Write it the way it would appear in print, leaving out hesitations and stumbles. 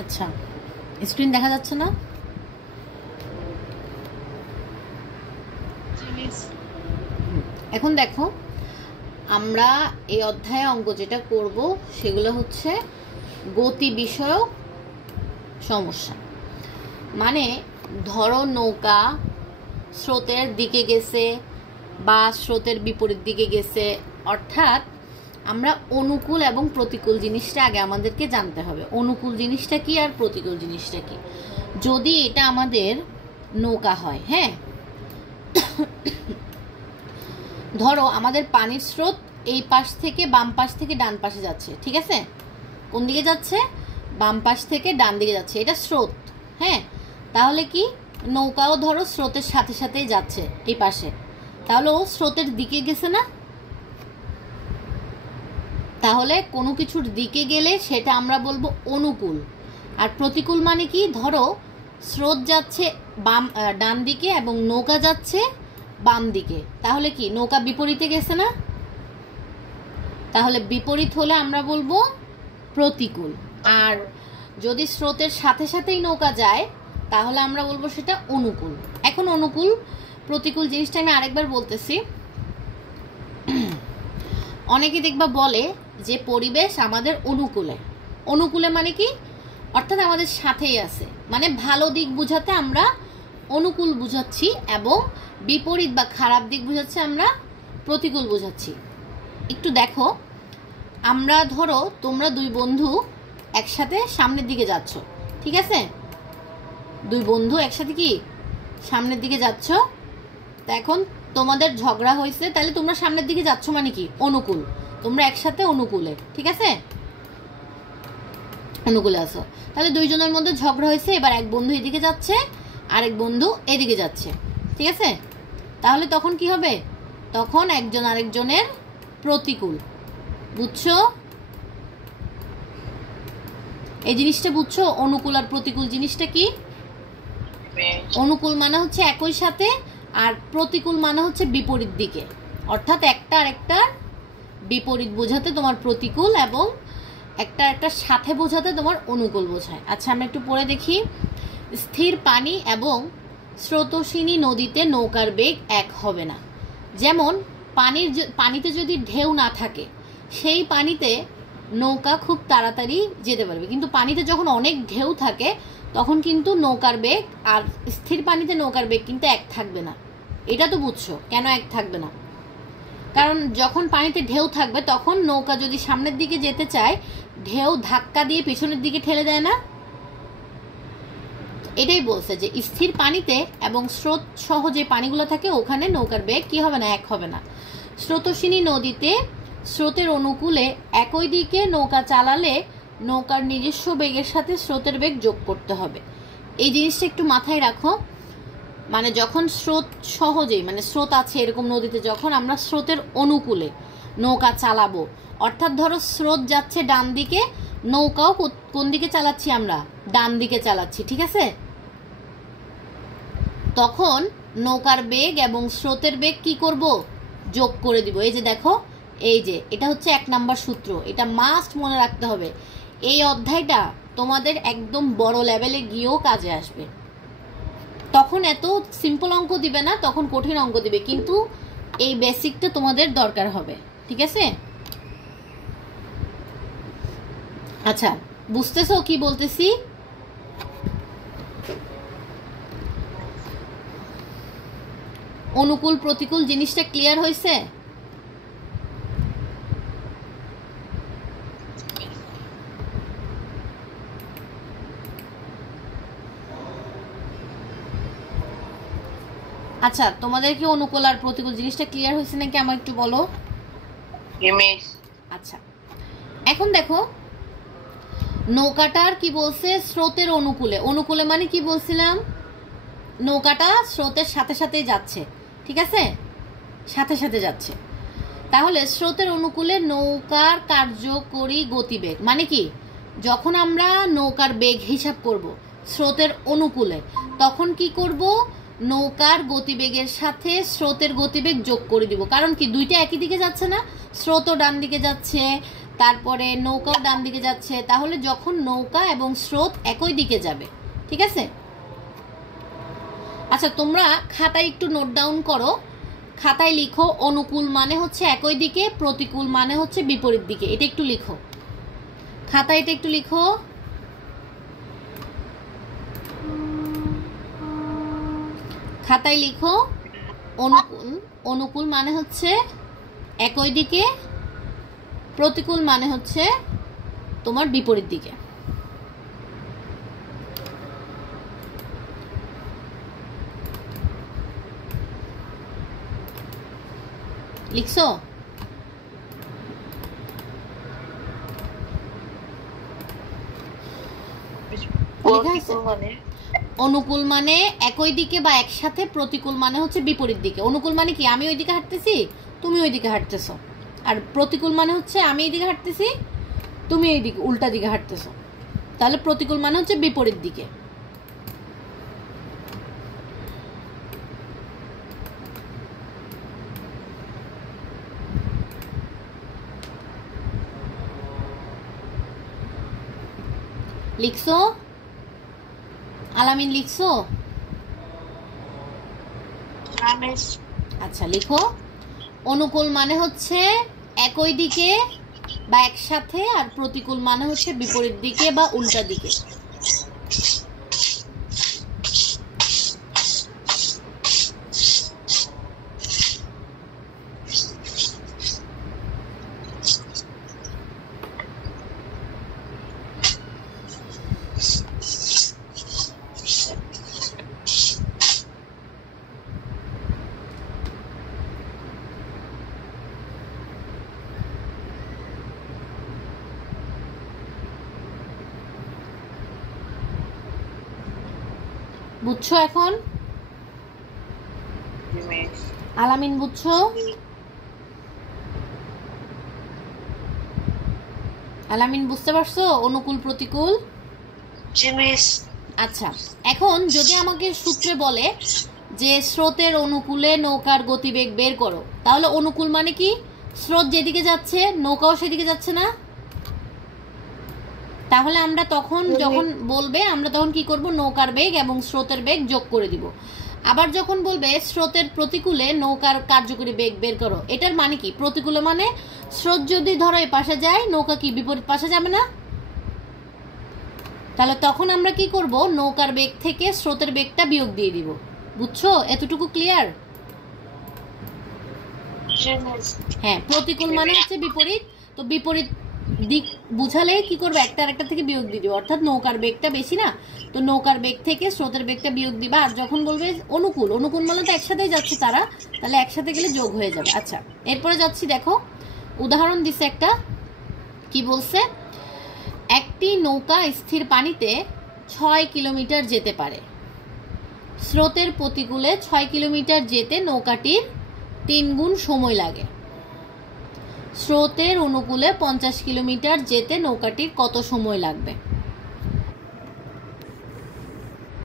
আচ্ছা, স্ক্রিন দেখা যাচ্ছে না? এখন দেখো, আমরা এই অধ্যায়ে অঙ্ক যেটা করব সেগুলো হচ্ছে গতি বিষয়ক সমস্যা। মানে ধরো নৌকা স্রোতের দিকে গেছে বা স্রোতের বিপরীত দিকে গেছে, অর্থাৎ আমরা অনুকূল এবং প্রতিকূল জিনিসটা আগে আমাদেরকে জানতে হবে। অনুকূল জিনিসটা কি আর প্রতিকূল জিনিসটা কি। যদি এটা আমাদের নৌকা হয়, হ্যাঁ, ধরো আমাদের পানির স্রোত এই পাশ থেকে বাম পাশ থেকে ডান পাশে যাচ্ছে, ঠিক আছে? কোন দিকে যাচ্ছে? বাম পাশ থেকে ডান দিকে যাচ্ছে, এটা স্রোত। হ্যাঁ, তাহলে কি নৌকাও ধরো স্রোতের সাথে সাথেই যাচ্ছে এই পাশে, তাহলে ও স্রোতের দিকে গেছে না? তাহলে কোনো কিছুর দিকে গেলে সেটা আমরা বলবো অনুকূল। আর প্রতিকূল মানে কি? ধরো স্রোত যাচ্ছে ডান দিকে এবং নৌকা যাচ্ছে বাম দিকে, তাহলে কি নৌকা বিপরীতে গেছে না? তাহলে বিপরীত হলে আমরা বলবো প্রতিকূল। আর যদি স্রোতের সাথে সাথেই নৌকা যায় তাহলে আমরা বলবো সেটা অনুকূল। এখন অনুকূল প্রতিকূল জিনিসটা আমি আরেকবার বলতেছি। অনেকে দেখবা বলে যে পরিবেশ আমাদের অনুকূলে। অনুকূলে মানে কি? অর্থাৎ আমাদের সাথেই আছে, মানে ভালো দিক বুঝাতে আমরা অনুকূল বুঝাচ্ছি এবং বিপরীত বা খারাপ দিক বুঝাচ্ছে আমরা প্রতিকূল বুঝাচ্ছি। একটু দেখো, আমরা ধরো তোমরা দুই বন্ধু একসাথে সামনের দিকে যাচ্ছ, ঠিক আছে? দুই বন্ধু একসাথে কি সামনের দিকে যাচ্ছ, তা এখন তোমাদের ঝগড়া হয়েছে, তাহলে তোমরা সামনের দিকে যাচ্ছ মানে কি? অনুকূল। তোমরা একসাথে অনুকূলে, ঠিক আছে? অনুকূলে আছো। তাহলে দুইজনের মধ্যে ঝগড়া হয়েছে, এবার এক বন্ধু এদিকে যাচ্ছে আরেক বন্ধু এদিকে যাচ্ছে, ঠিক আছে? তাহলে তখন কি হবে? তখন একজন আরেকজনের প্রতিকূল। বুঝছো? এই জিনিসটা বুঝছো? অনুকূল আর প্রতিকূল জিনিসটা কি? অনুকূল মানে হচ্ছে একই সাথে, আর প্রতিকূল মানে হচ্ছে বিপরীত দিকে, অর্থাৎ একটা আরেকটার বিপরীত বোঝাতে তোমার প্রতিকূল এবং একটা আরেকটার সাথে বোঝাতে তোমার অনুকূল বোঝায়। আচ্ছা, আমরা একটু পড়ে দেখি। স্থির পানি এবং স্রোতস্বিনী নদীতে নৌকার বেগ এক হবে না। যেমন পানিতে যদি ঢেউ না থাকে সেই পানিতে নৌকা খুব তাড়াতাড়ি যেতে পারবে, কিন্তু পানিতে যখন অনেক ঢেউ থাকে তখন কিন্তু নৌকার বেগ আর স্থির পানিতে নৌকার বেগ কিন্তু এক থাকবে না। এটা তো বুঝছো কেন এক থাকবে না? কারণ যখন পানিতে ঢেউ থাকবে তখন নৌকা যদি সামনের দিকে যেতে চায় ঢেউ ধাক্কা দিয়ে পিছনের দিকে ঠেলে দেয় না? এটাই বলছে যে স্থির পানিতে এবং স্রোত সহ যে পানিগুলো থাকে ওখানে নৌকার বেগ কি হবে না? এক হবে না। স্রোতস্বিনী নদীতে স্রোতের অনুকূলে একই দিকে নৌকা চালালে নৌকার নিজস্ব বেগের সাথে স্রোতের বেগ যোগ করতে হবে। এই জিনিসটা একটু মাথায় রাখো। মানে যখন স্রোত সহজেই, মানে স্রোত আছে এরকম নদীতে, যখন আমরা স্রোতের অনুকূলে নৌকা চালাবো, অর্থাৎ ধরো স্রোত যাচ্ছে ডান দিকে, নৌকাও কোন দিকে চালাচ্ছি? আমরা ডান দিকে চালাচ্ছি, ঠিক আছে? তখন নৌকার বেগ এবং স্রোতের বেগ কি করব? যোগ করে দিব। এই যে দেখো, এই যে এটা হচ্ছে 1 নাম্বার সূত্র, এটা মাস্ট মনে রাখতে হবে। এই অধ্যায়টা তোমাদের একদম বড় লেভেলে গিয়েও কাজে আসবে। তখন এত সিম্পল অঙ্ক দিবে না, তখন কঠিন অঙ্ক দিবে, কিন্তু এই বেসিকটা তোমাদের দরকার হবে, ঠিক আছে? আচ্ছা, বুঝতেছো কি বলতেছি? অনুকূল প্রতিকূল জিনিসটা ক্লিয়ার হয়েছে? আচ্ছা, তোমাদের কি অনুকূল আর প্রতিকূল জিনিসটা ক্লিয়ার হয়েছে নাকি আমাকে একটু বলো। আচ্ছা, এখন দেখো নৌকাটার কি বলছে? স্রোতের অনুকূলে। অনুকূলে মানে কি বলছিলাম? নৌকাটা স্রোতের সাথে সাথে যাচ্ছে, ঠিক আছে? সাথে সাথে যাচ্ছে। তাহলে স্রোতের অনুকূলে নৌকার কার্যকরী গতিবেগ মানে কি? যখন আমরা নৌকার বেগ হিসাব করব স্রোতের অনুকূলে, তখন কি করব? নৌকার গতিবেগের সাথে স্রোতের গতিবেগ যোগ করে দিব, কারণ কি দুইটা একই দিকে যাচ্ছে না, স্রোতও ডান দিকে যাচ্ছে, তারপরে নৌকাও ডান দিকে যাচ্ছে, তাহলে যখন নৌকা এবং স্রোত একই দিকে যাবে। ঠিক আছে? আচ্ছা, তোমরা খাতায় একটু নোট ডাউন করো, খাতায় লিখো অনুকূল মানে হচ্ছে একই দিকে, প্রতিকূল মানে হচ্ছে বিপরীত দিকে। এটা একটু লিখো খাতায়, এটা একটু লিখো। খাতায় লিখো অনুকূল, অনুকূল মানে হচ্ছে একই দিকে, প্রতিকূল মানে হচ্ছে তোমার বিপরীত দিকে। লিখছো? অনুকূল মানে একই দিকে বা একসাথে, প্রতিকূল মানে হচ্ছে বিপরীত দিকে। অনুকূল মানে কি আমি ওই দিকে হাঁটতেছি, তুমি ওই দিকে হাঁটতেছো, আর প্রতিকূল মানে হচ্ছে আমি এই দিকে হাঁটতেছি, তুমি এই দিকে উল্টা দিকে হাঁটতেছো, তাহলে প্রতিকূল মানে হচ্ছে বিপরীত দিকে। লিখছো? আলামিন লিখছো? আচ্ছা লিখো, অনুকূল মানে হচ্ছে একই দিকে বা একসাথে, আর প্রতিকূল মানে হচ্ছে বিপরীত দিকে বা উল্টা দিকে। বুঝছো এখন? আলামিন বুঝছো? আলামিন বুঝতে পারছো অনুকূল প্রতিকূল? আচ্ছা, এখন যদি আমাকে সূত্রে বলে যে স্রোতের অনুকূলে নৌকার গতিবেগ বের করো, তাহলে অনুকূল মানে কি? স্রোত যেদিকে যাচ্ছে নৌকাও সেদিকে যাচ্ছে না? তাহলে আমরা তখন যখন বলবে, আমরা তখন কি করব? নৌকার বেগ এবং স্রোতের বেগ যোগ করে দিব। আবার যখন বলবে স্রোতের প্রতিকূলে নৌকার কার্যকরী বেগ বের করো, এটার মানে কি? প্রতিকূলে মানে স্রোত যদি ধরো এই পাশে যায়, নৌকা কি বিপরীত পাশে যাবে না? তাহলে তখন আমরা কি করব? নৌকার বেগ থেকে স্রোতের বেগটা বিয়োগ দিয়ে দিব। বুঝছো? এতটুকু ক্লিয়ার? হ্যাঁ, প্রতিকূল মানে হচ্ছে বিপরীত, তো বিপরীত দিক বুঝালে কি করবে? একটা আরেকটা থেকে বিয়োগ দিয়ে দিবে, অর্থাৎ নৌকার বেগটা বেশি না, তো নৌকার বেগ থেকে স্রোতের বেগটা বিয়োগ দিবা। আর যখন বলবে অনুকূল, অনুকূল মানে তো একসাথেই যাচ্ছে তারা, তাহলে একসাথে গেলে যোগ হয়ে যাবে। আচ্ছা, এরপরে যাচ্ছি, দেখো উদাহরণ দিছে একটা, কি বলছে? একটি নৌকা স্থির পানিতে 6 কিলোমিটার যেতে পারে। স্রোতের প্রতিকূলে 6 কিলোমিটার যেতে নৌকাটির 3 গুণ সময় লাগে। স্রোতের অনুকূলে 50 কিলোমিটার যেতে নৌকাটির কত সময় লাগবে?